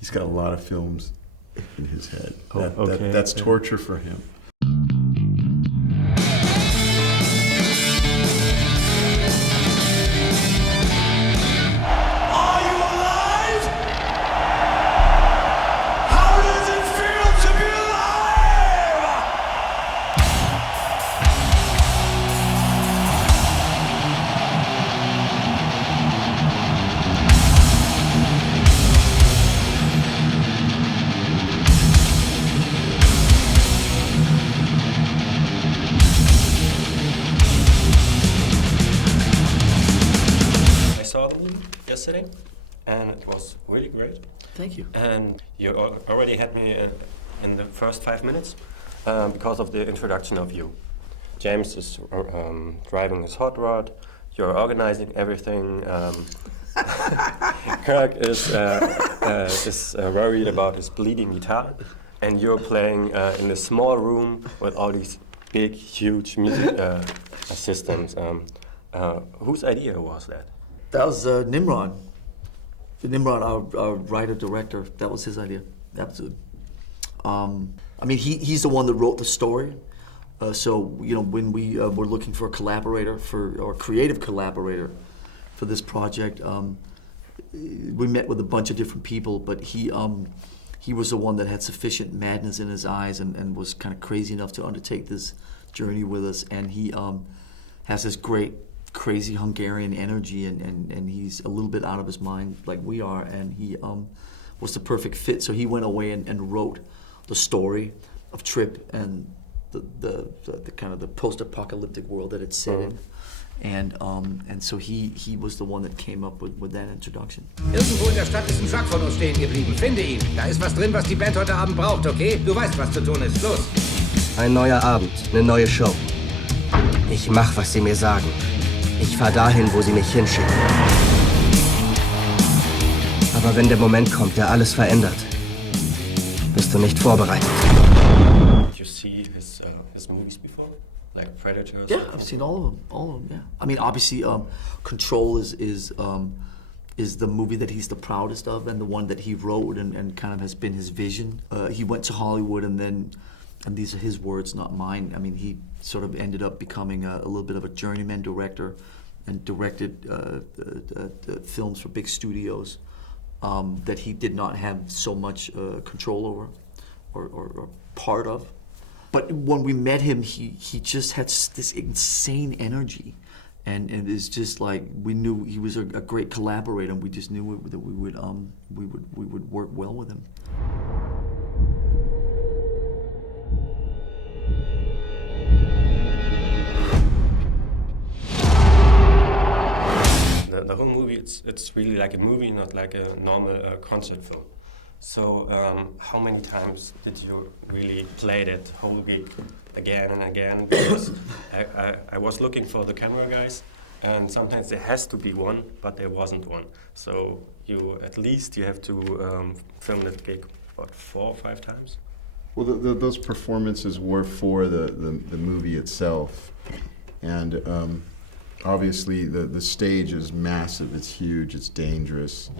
He's got a lot of films in his head. That's okay. torture for him. Yesterday, and it was really great. Thank you. And you already had me in the first 5 minutes because of the introduction of you. James is driving his hot rod. You're organizing everything. Kirk is worried about his bleeding guitar, and you're playing in a small room with all these big, huge music systems. Whose idea was that? That was Nimrod. Nimrod, our writer-director, that was his idea. Absolutely. I mean, he's the one that wrote the story. So, you know, when we were looking for a collaborator, or creative collaborator for this project, we met with a bunch of different people, but he was the one that had sufficient madness in his eyes and was kind of crazy enough to undertake this journey with us. And he has this great, crazy Hungarian energy, and he's a little bit out of his mind like we are, and he was the perfect fit. So he went away and wrote the story of Trip and the kind of the post-apocalyptic world that it's set in. And so he was the one that came up with that introduction. Irgendwo in der Stadt ist ein Truck von uns stehen geblieben. Finde ihn. Da ist was drin, was die Band heute Abend braucht, okay? Du weißt, was zu tun ist. Los! Ein neuer Abend, eine neue Show. Ich mach, was sie mir sagen. Ich fahr dahin, wo sie mich hinschicken. Aber wenn der Moment kommt, der alles verändert, bist du nicht vorbereitet. Did you see his movies before, like Predators? Yeah, I've seen all of them. Yeah. I mean, obviously, Control is the movie that he's the proudest of, and the one that he wrote and kind of has been his vision. He went to Hollywood, and these are his words, not mine. I mean, he sort of ended up becoming a little bit of a journeyman director and directed films for big studios that he did not have so much control over or part of. But when we met him, he just had this insane energy, and it's just like we knew he was a great collaborator, and we just knew that we would work well with him. The whole movie, it's really like a movie, not like a normal concert film. So how many times did you really play that whole gig again and again? Because I was looking for the camera guys, and sometimes there has to be one, but there wasn't one. So at least you have to film that gig, what, 4 or 5 times? Well, those performances were for the movie itself, and obviously the stage is massive, it's huge, it's dangerous,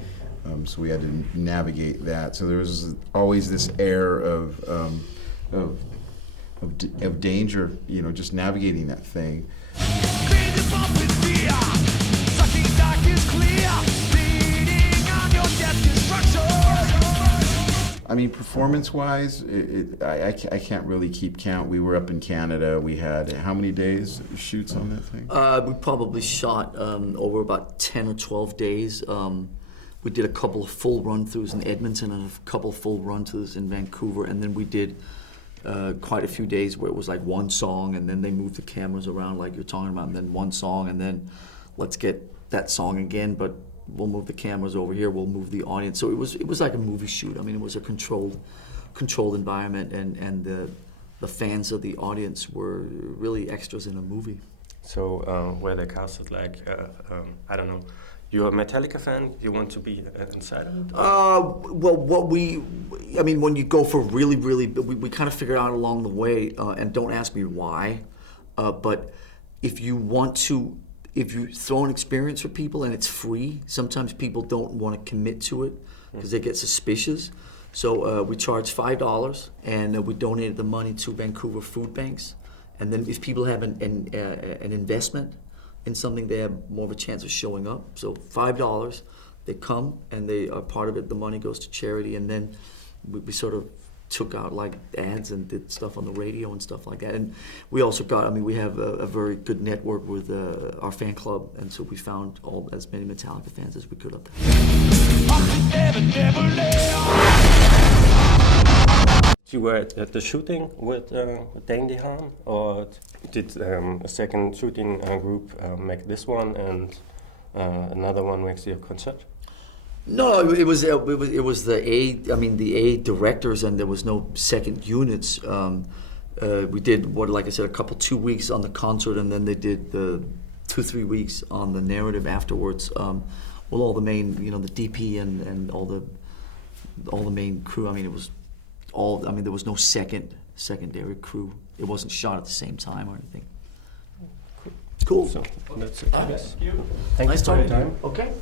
so we had to navigate that. So there was always this air of danger, you know, just navigating that thing. I mean, performance-wise, I can't really keep count. We were up in Canada. We had how many days shoots on that thing? We probably shot over about 10 or 12 days. We did a couple of full run-throughs in Edmonton and a couple of full run-throughs in Vancouver, and then we did quite a few days where it was like one song, and then they moved the cameras around like you're talking about, and then one song, and then let's get that song again, but we'll move the cameras over here, we'll move the audience. So it was like a movie shoot. I mean, it was a controlled environment, and the fans of the audience were really extras in a movie. So where they casted like, I don't know, you're a Metallica fan, you want to be inside of it? Well, I mean, when you go for really, we kind of figured out along the way, and don't ask me why, but if you throw an experience for people and it's free, sometimes people don't want to commit to it. because they get suspicious. So we charge $5, and we donated the money to Vancouver food banks. And then if people have an investment in something, they have more of a chance of showing up. So $5, they come, and they are part of it. The money goes to charity, and then we sort of took out like ads and did stuff on the radio and stuff like that. And we also got, I mean, we have a very good network with our fan club, and so we found as many Metallica fans as we could up there. You were at the shooting with Dane Haan, or did a second shooting group make this one and another one makes your concert? No, it was the A directors, and there was no second units. We did like I said, a couple 2 weeks on the concert, and then they did the 2-3 weeks on the narrative afterwards. Well, all the main, the DP and all the main crew. I mean, it was all. I mean, there was no secondary crew. It wasn't shot at the same time or anything. Cool. So that's it. Thank Thank nice you for your talking to time. you. Okay.